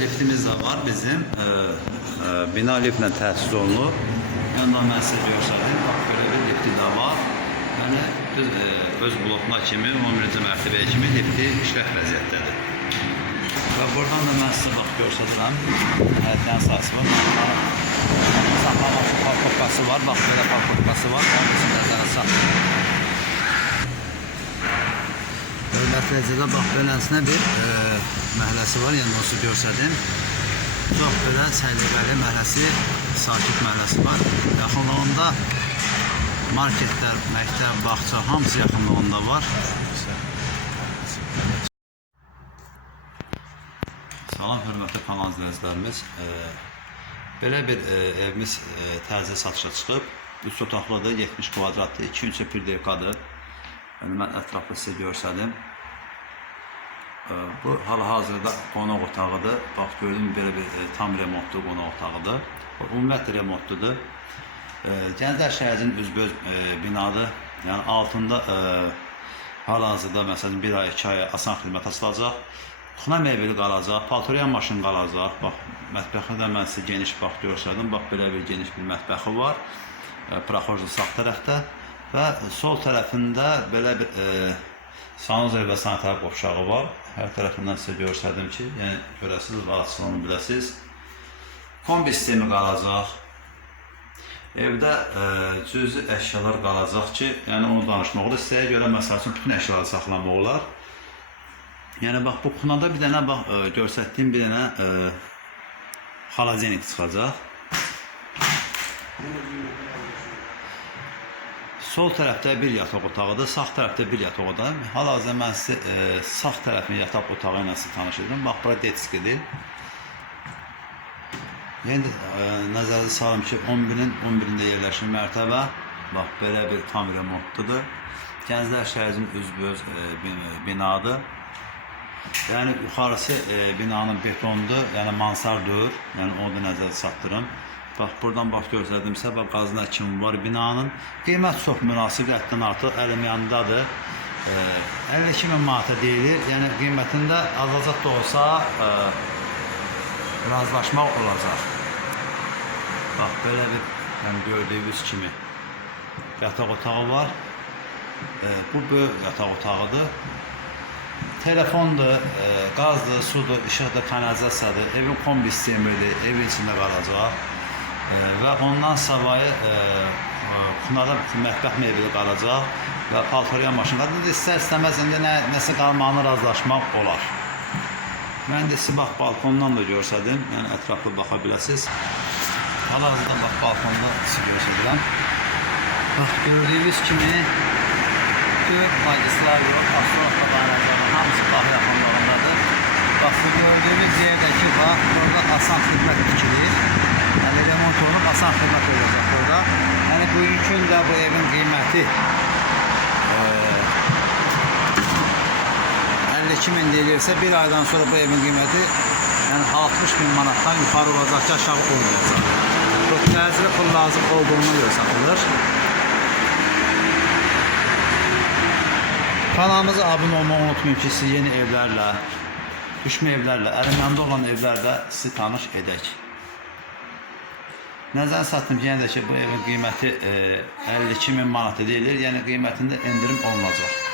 liftimiz de var bizim. Ee, e, bina liftle təsis olunur. Yandan mən sizə göstərdim. Bax, bir lifti də var. Yəni düz e, öz blokuna kimi 11-ci mərtəbəyə kimi lifti işlək vəziyyətdədir. Və buradan da mən sizə bax göstərirəm. Həyətdən var. Saxlama parkovkası var. Bax belə parkovkası var. Onun üçün nəzərə saxlayın. Hörmətli izləyicilər, bax beləsinə bir e, məhəlləsi var, yəni onu göstərdim. Çox belə səliqəli məhəlləsi, sakit məhəlləsi var. Yaxınlığında marketlər, məktəb, bağça hamısı yaxınlığında var. Salam hörmətli kanal izləyicilərimiz. E, belə bir e, evimiz e, təzə satışa çıxıb. 3 otaqlıdır, 70 kvadratdır, 2 bir. Mən ətraflı sizə göstərdim. Ee, Bu hal-hazırda qonaq otağıdır. Bax gördüyünüz belə bir e, tam remontlu qonaq otağıdır. Ümumiyyətlə remontludur. E, Gənclər şəhərinin üzbəüz e, binadır. Yəni altında e, hal-hazırda məsələn 1 ay, 2 ay asan xidmət açılacaq. Xuna mebeli qalacaq, paltoriyan maşın qalacaq. Bax mətbəxi də mən sizə geniş bax göstərdim. Bax belə bir geniş bir mətbəxi var. Praxojun sağ tərəfdə və sol tərəfində belə bir e, sanuzel və sanitar qovşağı var. Hər tərəfindən sizə göstərdim ki, yəni görəsiniz, rahatçılığını biləsiniz. Kombi sistemi qalacaq. Evdə e, cüzi əşyalar qalacaq ki, yəni onu danışmaq olar. Sizə görə məsəl üçün bütün əşyaları saxlamaq olar. Yəni bax bu xunada bir dənə bax e, göstərdiyim bir dənə e, xaladenik çıxacaq. Sol tərəfdə bir yataq otağıdır, sağ tərəfdə bir yataq otağı. Hal-hazırda mən sizə e, sağ tərəfin yataq otağı ilə sizə tanış edim. Bax, bura detskidir. Yəni e, nəzərdə salım ki, 11-in 11-də yerləşir mərtəbə. Bax, belə bir tam remontludur. Gənclər şəhərinin üzbəüz e, bin- binadır. Yəni yuxarısı e, binanın betondur, yəni mansardır. Yəni onu da nəzərdə çatdırın. Bax buradan bax göstərdimsə, bax qazına kimi var binanın. Qiymət çox münasib, həddən artıq əlim yanındadır. E, 52 min manata deyilir. Yəni qiymətində azacaq da olsa e, razılaşmaq olacaq. Bax belə bir yəni gördüyünüz kimi yataq otağı var. E, bu böyük yataq otağıdır. Telefondur, e, qazdır, sudur, işıqdır, kanalizasiyadır, evin kombi sistemidir, evin içində qalacaq. E, və ondan savayı e, e, bütün mətbəx mebeli qalacaq və paltoriya maşın qalacaq. İstər istəməz indi nə, nəsə qalmağını razılaşmaq olar. Mən də sizi bax balkondan da görsədim, yəni ətraflı baxa biləsiniz. Hal-hazırda bax balkonda sizi göstərirəm. Bax gördüyünüz kimi Türk magistral yol, asfalt tabanları hamısı bax yaxınlarındadır. Bax bu gördüğümüz yerdeki bax burada asan xidmət tikilir. Yəni remont olunub asan xidmət olacaq burada. Yəni bugünkü də bu evin qiyməti eee 52 min deyilirsə bir aydan sonra bu evin qiyməti yəni 60 bin manatdan yuxarı olacaq ki aşağı olmayacaq. Çox təcili pul lazım olduğuna görə satılır. Kanalımıza abunə olmayı unutmayın ki, sizi yeni evlərlə, düşmə evlərlə, ərimyanda olan evlərlə sizi tanış edək. Nəzər satdım ki, yenə də ki, bu evin qiyməti e, 52 min manat deyilir, yəni qiymətində endirim olunacaq.